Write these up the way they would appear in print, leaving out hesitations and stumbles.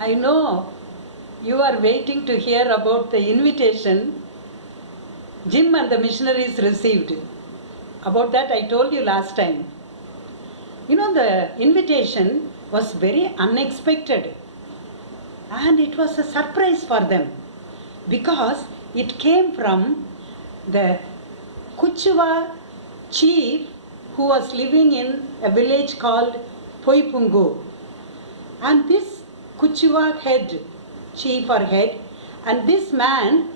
I know you are waiting to hear about the invitation Jim and the missionaries received. About that I told you last time. You know, the invitation was very unexpected and it was a surprise for them because it came from the Kuchuva chief who was living in a village called Poipungu. And this Kuchuva head, chief or head, and this man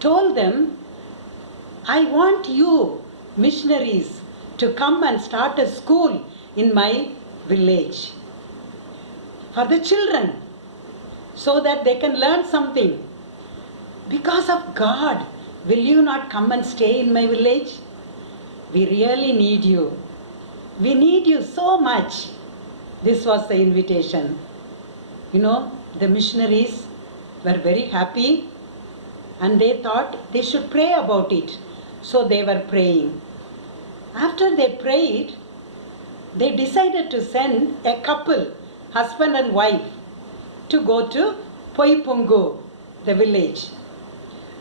told them, I want you missionaries to come and start a school in my village for the children so that they can learn something. Because of God, will you not come and stay in my village? We really need you. We need you so much. This was the invitation. You know, the missionaries were very happy and they thought they should pray about it. So they were praying. After they prayed, they decided to send a couple, husband and wife, to go to Poipungu, the village.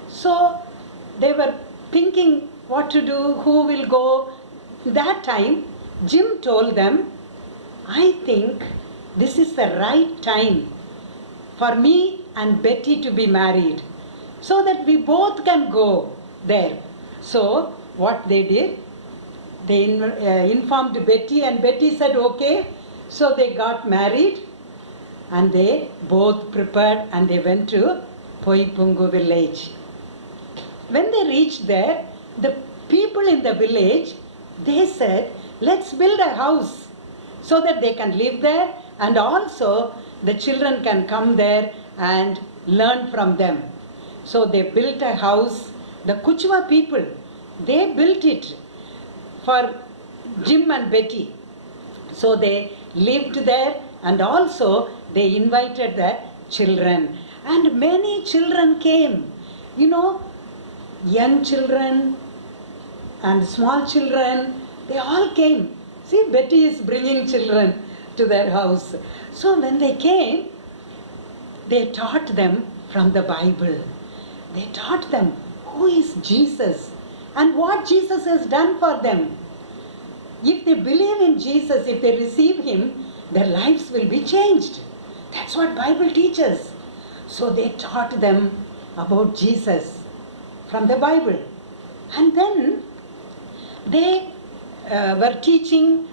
So they were thinking what to do, who will go. That time, Jim told them, I think this is the right time for me and Betty to be married so that we both can go there. So what they did, they informed Betty and Betty said okay. So they got married and they both prepared and they went to Poipungu village. When they reached there, the people in the village, they said, let's build a house so that they can live there and also the children can come there and learn from them. So they built a house. The Kuchuva people, they built it for Jim and Betty. So they lived there and also they invited the children. And many children came. You know, young children and small children, they all came. See, Betty is bringing children to their house. So when they came, they taught them from the Bible. They taught them who is Jesus and what Jesus has done for them. If they believe in Jesus, if they receive Him, their lives will be changed. That's what Bible teaches. So they taught them about Jesus from the Bible. And then they were teaching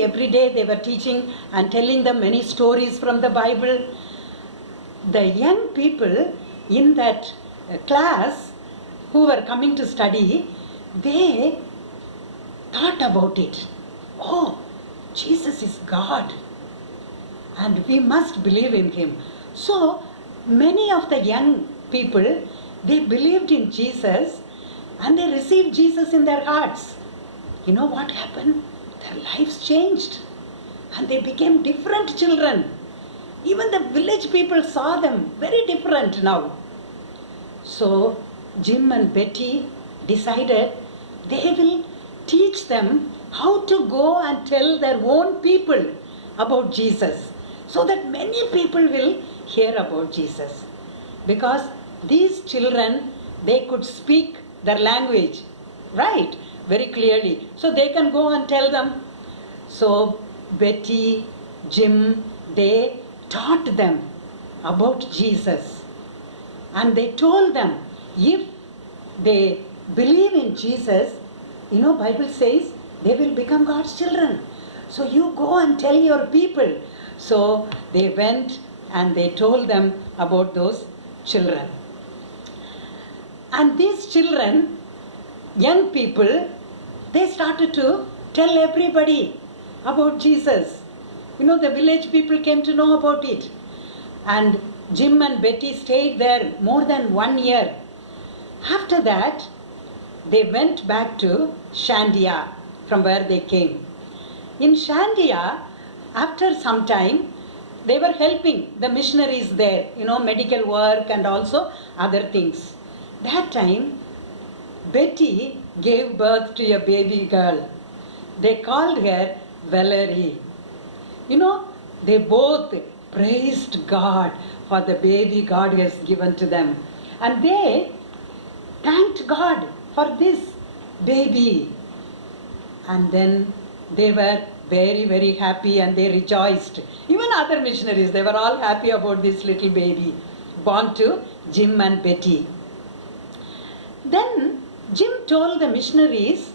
every day. They were teaching and telling them many stories from the Bible. The young people in that class who were coming to study, they thought about it. Oh, Jesus is God and we must believe in Him. So many of the young people, they believed in Jesus and they received Jesus in their hearts. You know what happened? Their lives changed and they became different children. Even the village people saw them very different now. So Jim and Betty decided they will teach them how to go and tell their own people about Jesus so that many people will hear about Jesus. Because these children, they could speak their language, right, very clearly. So they can go and tell them. So Betty, Jim, they taught them about Jesus. And they told them, if they believe in Jesus, you know, Bible says they will become God's children. So you go and tell your people. So they went and they told them about those children. And these children, young people, they started to tell everybody about Jesus. You know, the village people came to know about it. And Jim and Betty stayed there more than 1 year. After that, they went back to Shandia from where they came. In Shandia, after some time, they were helping the missionaries there, you know, medical work and also other things. That time, Betty gave birth to a baby girl. They called her Valerie. You know, they both praised God for the baby God has given to them. And they thanked God for this baby. And then they were very, very happy and they rejoiced. Even other missionaries, they were all happy about this little baby born to Jim and Betty. Then Jim told the missionaries,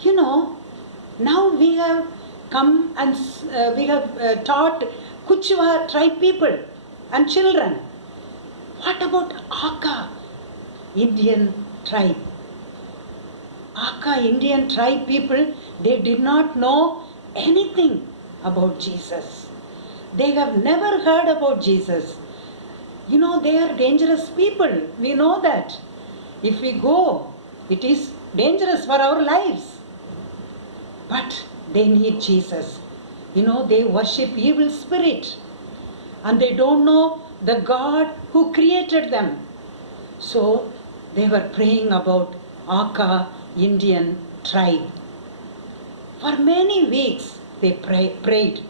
you know, now we have come and we have taught Kuchwa tribe people and children. What about Aka Indian tribe? Aka Indian tribe people, they did not know anything about Jesus. They have never heard about Jesus. You know, they are dangerous people. We know that. If we go, it is dangerous for our lives. But they need Jesus. You know, they worship evil spirit. And they don't know the God who created them. So they were praying about Aka Indian tribe. For many weeks they prayed.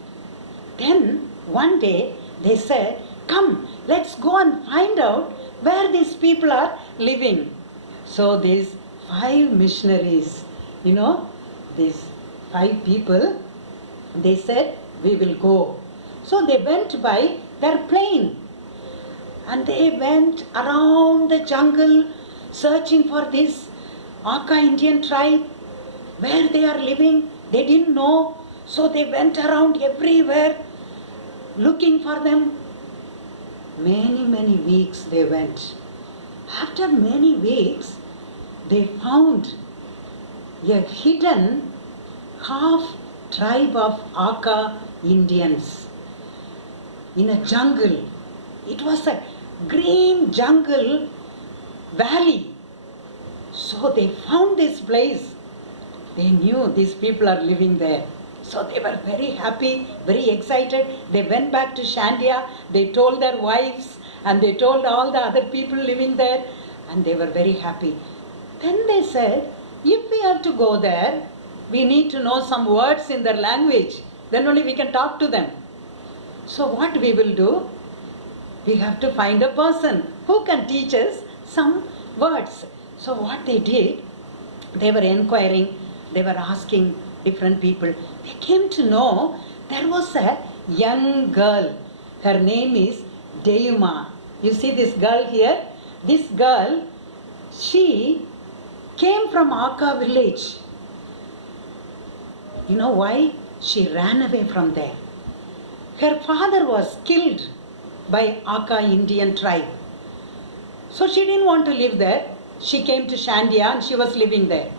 Then one day they said, come, let's go and find out where these people are living. So these 5 missionaries, you know, these 5 people, they said, we will go. So they went by their plane. And they went around the jungle searching for this Aka Indian tribe, where they are living. They didn't know. So they went around everywhere looking for them. Many weeks they went. After many weeks, they found a hidden half tribe of Aka Indians in a jungle. It was a green jungle valley. So they found this place. They knew these people are living there. So they were very happy, very excited. They went back to Shandia. They told their wives and they told all the other people living there, and they were very happy. Then they said, if we have to go there, we need to know some words in their language. Then only we can talk to them. So what we will do? We have to find a person who can teach us some words. So what they did, they were inquiring, they were asking different people. They came to know there was a young girl. Her name is Deuma. You see this girl here? This girl, she came from Aka village. You know why? She ran away from there. Her father was killed by Aka Indian tribe. So she didn't want to live there. She came to Shandia and she was living there.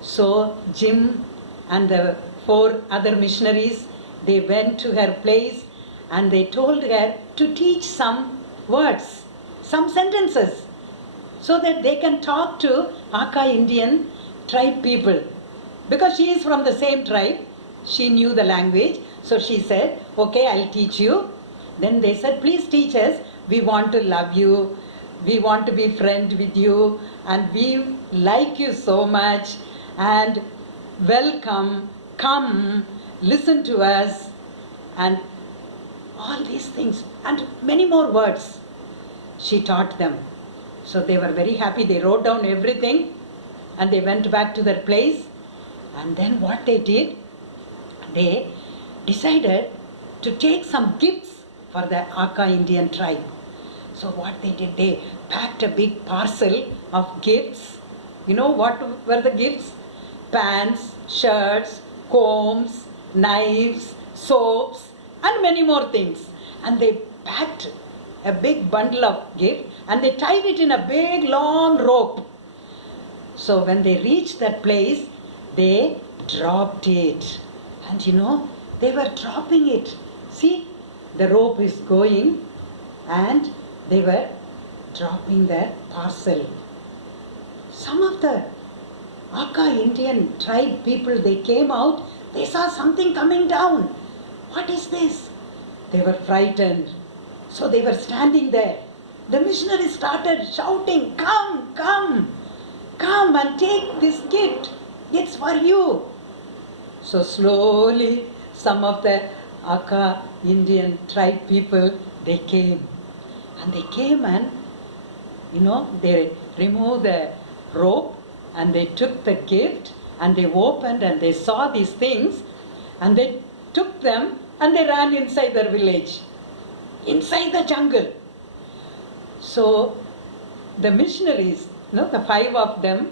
So Jim and the 4 other missionaries, they went to her place and they told her to teach some words, some sentences, so that they can talk to Aka Indian tribe people. Because she is from the same tribe, she knew the language. So she said, okay, I'll teach you. Then they said, please teach us. We want to love you. We want to be friends with you. And we like you so much. And welcome, come, listen to us. And all these things. And many more words she taught them. So they were very happy. They wrote down everything. And they went back to their place. And then what they did, they decided to take some gifts for the Aka Indian tribe. So what they did, they packed a big parcel of gifts. You know what were the gifts? Pants, shirts, combs, knives, soaps, and many more things. And they packed a big bundle of gifts and they tied it in a big long rope. So when they reached that place, they dropped it. And you know, they were dropping it. See, the rope is going and they were dropping their parcel. Some of the Aka Indian tribe people, they came out, they saw something coming down. What is this? They were frightened. So they were standing there. The missionary started shouting, come, come, come and take this gift. It's for you. So slowly some of the Aka Indian tribe people, they came. And they came and, they removed the rope and they took the gift and they opened and they saw these things and they took them and they ran inside their village, inside the jungle. So the missionaries, the 5 of them,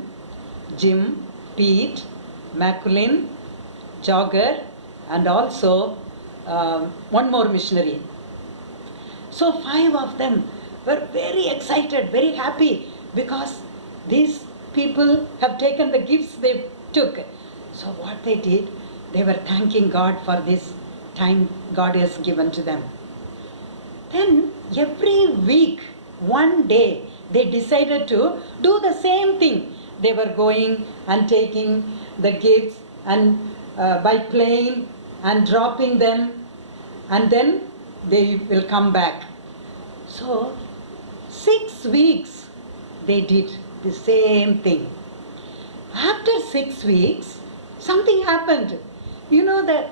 Jim, Pete, Maculin, Jogger, and also one more missionary. So 5 of them were very excited, very happy, because these people have taken the gifts they took. So what they did, they were thanking God for this time God has given to them. Then every week, one day, they decided to do the same thing. They were going and taking the gifts and by plane and dropping them, and then they will come back. So 6 weeks they did the same thing. After 6 weeks, something happened. The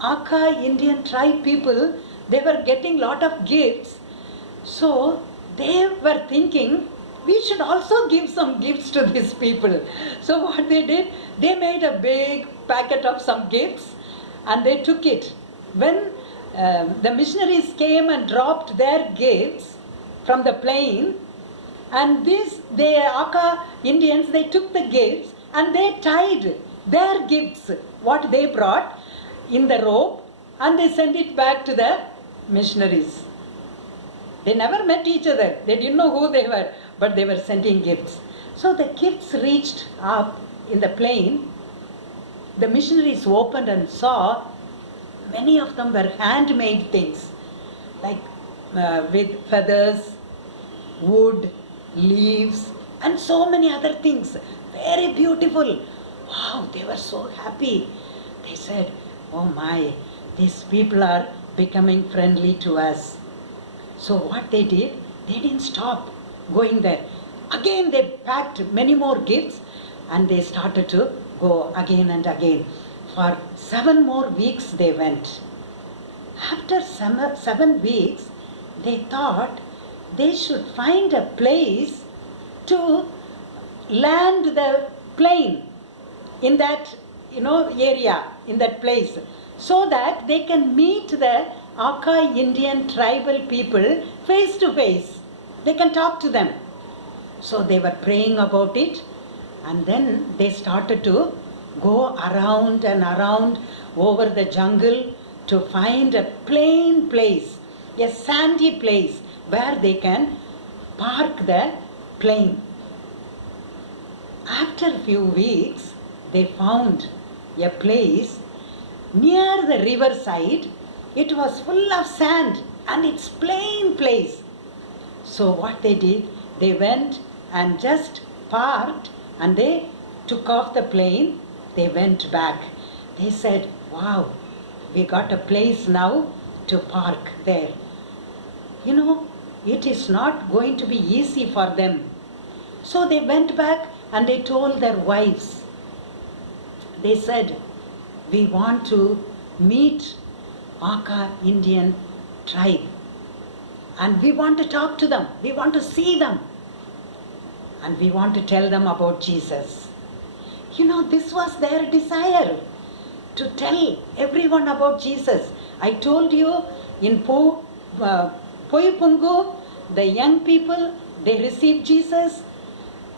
Aka Indian tribe people, they were getting lot of gifts. So they were thinking, we should also give some gifts to these people. So what they did, they made a big packet of some gifts and they took it. When the missionaries came and dropped their gifts from the plane, and the Aka Indians, they took the gifts and they tied their gifts, what they brought, in the rope, and they sent it back to the missionaries. They never met each other. They didn't know who they were, but they were sending gifts. So the gifts reached up in the plane. The missionaries opened and saw many of them were handmade things, like with feathers, wood, leaves, and so many other things. Very beautiful. Wow, they were so happy. They said, oh my, these people are becoming friendly to us. So what they did, they didn't stop going there. Again they packed many more gifts and they started to go again and again. For 7 more weeks they went. After 7 weeks, they thought they should find a place to land the plane in that area, in that place, so that they can meet the Aka Indian tribal people face to face. They can talk to them. So they were praying about it, and then they started to go around and around over the jungle to find a plain place, a sandy place where they can park the plane. After a few weeks, they found a place near the riverside. It was full of sand and it's plain place. So what they did, they went and just parked and they took off the plane. They went back. They said, wow, we got a place now to park there. It is not going to be easy for them. So they went back and they told their wives. They said, we want to meet Aka Indian tribe and we want to talk to them. We want to see them. And we want to tell them about Jesus. This was their desire, to tell everyone about Jesus. I told you in Poipungu, the young people, they received Jesus.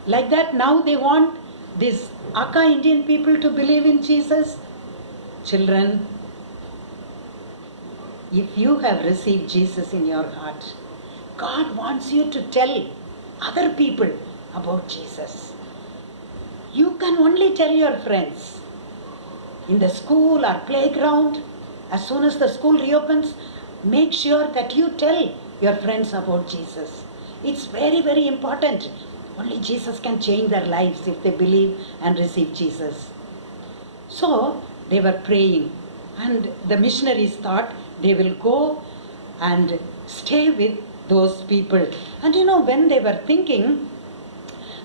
Like that, now they want these Aka Indian people to believe in Jesus. Children, if you have received Jesus in your heart, God wants you to tell other people about Jesus. You can only tell your friends. In the school or playground, as soon as the school reopens, make sure that you tell your friends about Jesus. It's very, very important. Only Jesus can change their lives if they believe and receive Jesus. So they were praying, and the missionaries thought they will go and stay with those people. And when they were thinking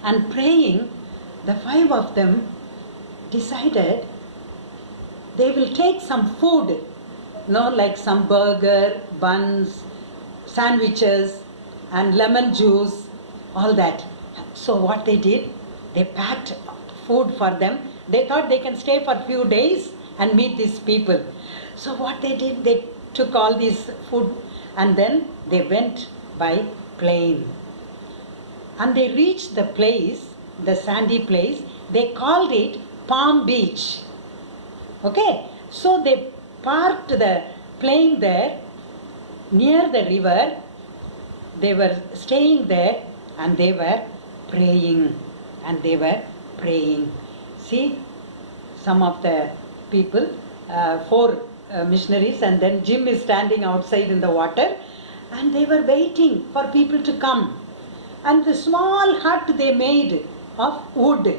and praying, the 5 of them decided they will take some food no, like some burger, buns, sandwiches, and lemon juice, all that. So what they did, they packed food for them. They thought they can stay for few days and meet these people. So what they did, they took all this food and then they went by plane. And they reached the place, the sandy place. They called it Palm Beach. Okay, so they parked the plane there near the river. They were staying there and they were praying. And they were praying. See, some of the people, four missionaries, and then Jim is standing outside in the water, and they were waiting for people to come. And the small hut they made of wood,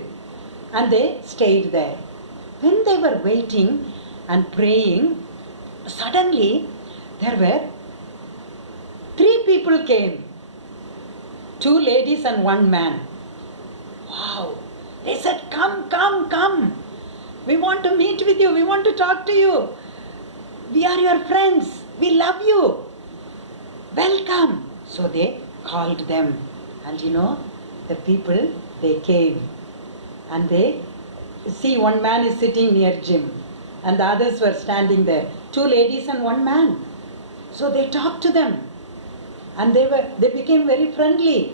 and they stayed there. When they were waiting and praying, suddenly there were three people came. Two ladies and one man. Wow! They said, come, come, come. We want to meet with you. We want to talk to you. We are your friends. We love you. Welcome. So they called them. And you know, the people, they came. And they, see, one man is sitting near Jim. And the others were standing there. Two ladies and one man. So they talked to them. And they became very friendly.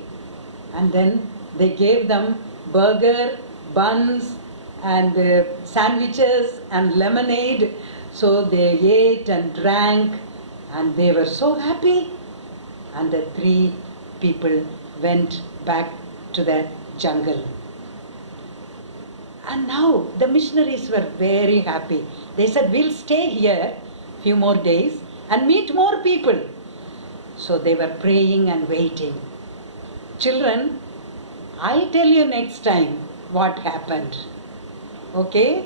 And then they gave them burger, buns, and sandwiches and lemonade. So they ate and drank, and they were so happy. And the three people went back to the jungle. And now the missionaries were very happy. They said, we'll stay here few more days and meet more people. So they were praying and waiting. Children, I'll tell you next time what happened. Okay?